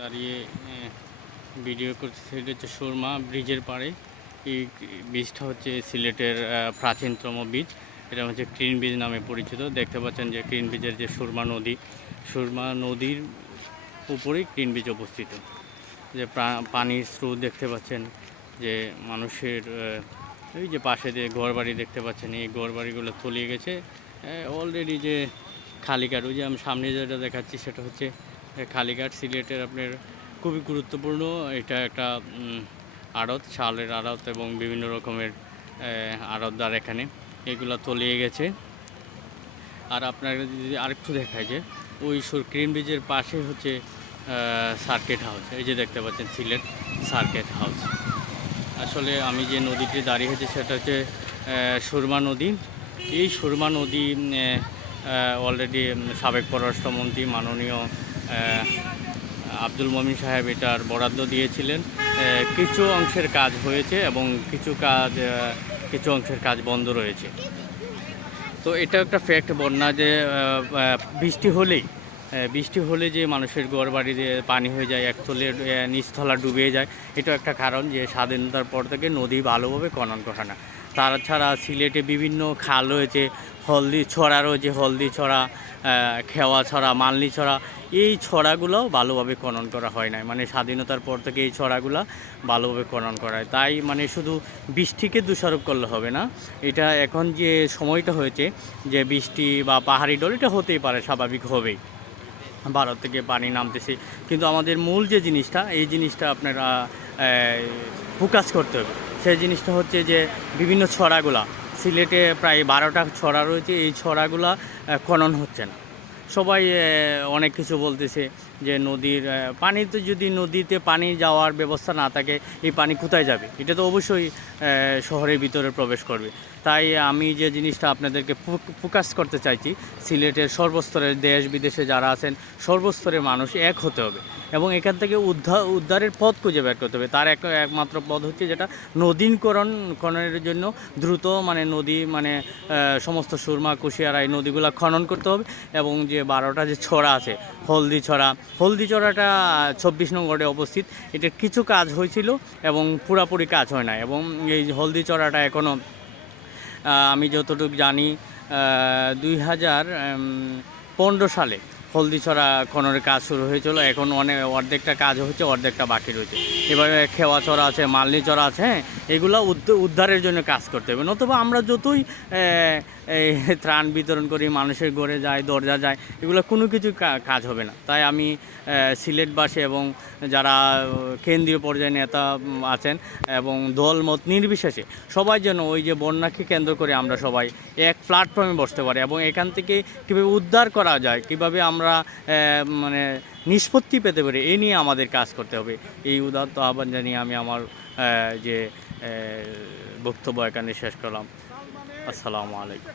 দাঁড়িয়ে ভিডিও করতেছে। এটা হচ্ছে সুরমা ব্রিজের পাড়ে। এই ব্রিজটা হচ্ছে সিলেটের প্রাচীনতম ব্রিজ। এটা হচ্ছে ক্রিন ব্রিজ নামে পরিচিত। দেখতে পাচ্ছেন যে ক্রিন ব্রিজের যে সুরমা নদীর উপরেই ক্রিন ব্রিজ অবস্থিত। যে পানির স্রোত দেখতে পাচ্ছেন, যে মানুষের এই যে পাশে যে ঘরবাড়ি দেখতে পাচ্ছেন, এই ঘরবাড়িগুলো তলিয়ে গেছে অলরেডি। যে কালীঘাট, ওই যে আমি সামনে যেটা দেখাচ্ছি সেটা হচ্ছে কালীঘাট, সিলেটের আপনার খুবই গুরুত্বপূর্ণ। এটা একটা আড়ত, চালের আড়ত এবং বিভিন্ন রকমের আড়তদার এখানে, এগুলো তলিয়ে গেছে। আর আপনারা যদি আরেকটু দেখায় যে ওই ক্রিন ব্রিজের পাশে হচ্ছে সার্কিট হাউস, এই যে দেখতে পাচ্ছেন সিলেট সার্কিট হাউস। আসলে আমি যে নদীটি দাঁড়িয়ে আছি সেটা হচ্ছে সুরমা নদী। এই সুরমা নদী অলরেডি সাবেক পররাষ্ট্রমন্ত্রী মাননীয় আব্দুল মমিন সাহেব এটার বরাদ্দ দিয়েছিলেন। কিছু অংশের কাজ হয়েছে এবং কিছু অংশের কাজ বন্ধ রয়েছে। তো এটা একটা ফ্যাক্ট, বন্যা যে বৃষ্টি হলে যে মানুষের ঘর বাড়িতে পানি হয়ে যায়, একতলের নিচতলা ডুবে যায়। এটা একটা কারণ যে স্বাধীনতার পর থেকে নদী ভালোভাবে খনন করা না। তাছাড়া সিলেটে বিভিন্ন খাল রয়েছে, হলদি ছড়া, খেওয়া ছড়া, মালনি ছড়া, এই ছড়াগুলো ভালোভাবে খনন করা হয় না। মানে স্বাধীনতার পর থেকে এই ছড়াগুলো ভালোভাবে খনন করা হয়। তাই মানে শুধু বৃষ্টিকে দোষারোপ করলে হবে না। এটা এখন যে সময়টা হয়েছে, যে বৃষ্টি বা পাহাড়ি ঢল, এটা হতেই পারে, স্বাভাবিক হবেই, ভারত থেকে পানি নামতেছে। কিন্তু আমাদের মূল যে জিনিসটা, এই জিনিসটা আপনারা ফোকাস করতে হবে। সেই জিনিসটা হচ্ছে যে বিভিন্ন ছড়াগুলা, সিলেটে প্রায় 12টা ছড়া রয়েছে, এই ছড়াগুলা খনন হচ্ছে না। সবাই অনেক কিছু বলতেছে যে নদীর পানিতে, যদি নদীতে পানি যাওয়ার ব্যবস্থা না থাকে, এই পানি কোথায় যাবে? এটা তো অবশ্যই শহরের ভিতরে প্রবেশ করবে। তাই আমি যে জিনিসটা আপনাদেরকে ফোকাস করতে চাইছি, সিলেটের সর্বস্তরের, দেশ বিদেশে যারা আছেন সর্বস্তরের মানুষ এক হতে হবে এবং এখান থেকে উদ্ধারের পথ খুঁজে বের করতে হবে। তার একমাত্র পথ হচ্ছে যেটা খননের জন্য দ্রুত নদী সমস্ত সুরমা, কুশিয়ারা, এই নদীগুলো খনন করতে হবে। এবং যে 12টা যে ছড়া আছে, হলদি ছড়াটা 24 নং ওয়ার্ডে অবস্থিত। এটার কিছু কাজ হয়েছিল এবং পুরাপুরি কাজ হয় না। এবং এই হলদি ছড়াটা এখনও আমি যতটুকু জানি 2015 সালে হলদিছড়া খননের কাজ শুরু হয়েছিল। এখন অর্ধেকটা কাজ হচ্ছে, অর্ধেকটা বাকি রয়েছে। এবারে খেওয়া চড়া আছে, মালনি চড়া আছে, হ্যাঁ, এগুলো উদ্ধারের জন্য কাজ করতে হবে। নতুবা আমরা যতই ত্রাণ বিতরণ করি, মানুষের ঘরে যায়, দরজা যায়, এগুলো কোনো কিছু কাজ হবে না। তাই আমি সিলেটবাসী এবং যারা কেন্দ্রীয় পর্যায়ে নেতা আছেন এবং দলমত নির্বিশেষে সবাই যেন ওই যে বন্যাকে কেন্দ্র করে আমরা সবাই এক প্ল্যাটফর্মে বসতে পারি এবং এখান থেকে কীভাবে উদ্ধার করা যায়, কীভাবে আমরা নিষ্পত্তি পেতে পারি, এই নিয়ে আমাদের কাজ করতে হবে। এই উদাত্ত আহ্বান জানিয়ে আমি আমার যে বক্তব্য এখানে শেষ করলাম। আসসালামু আলাইকুম।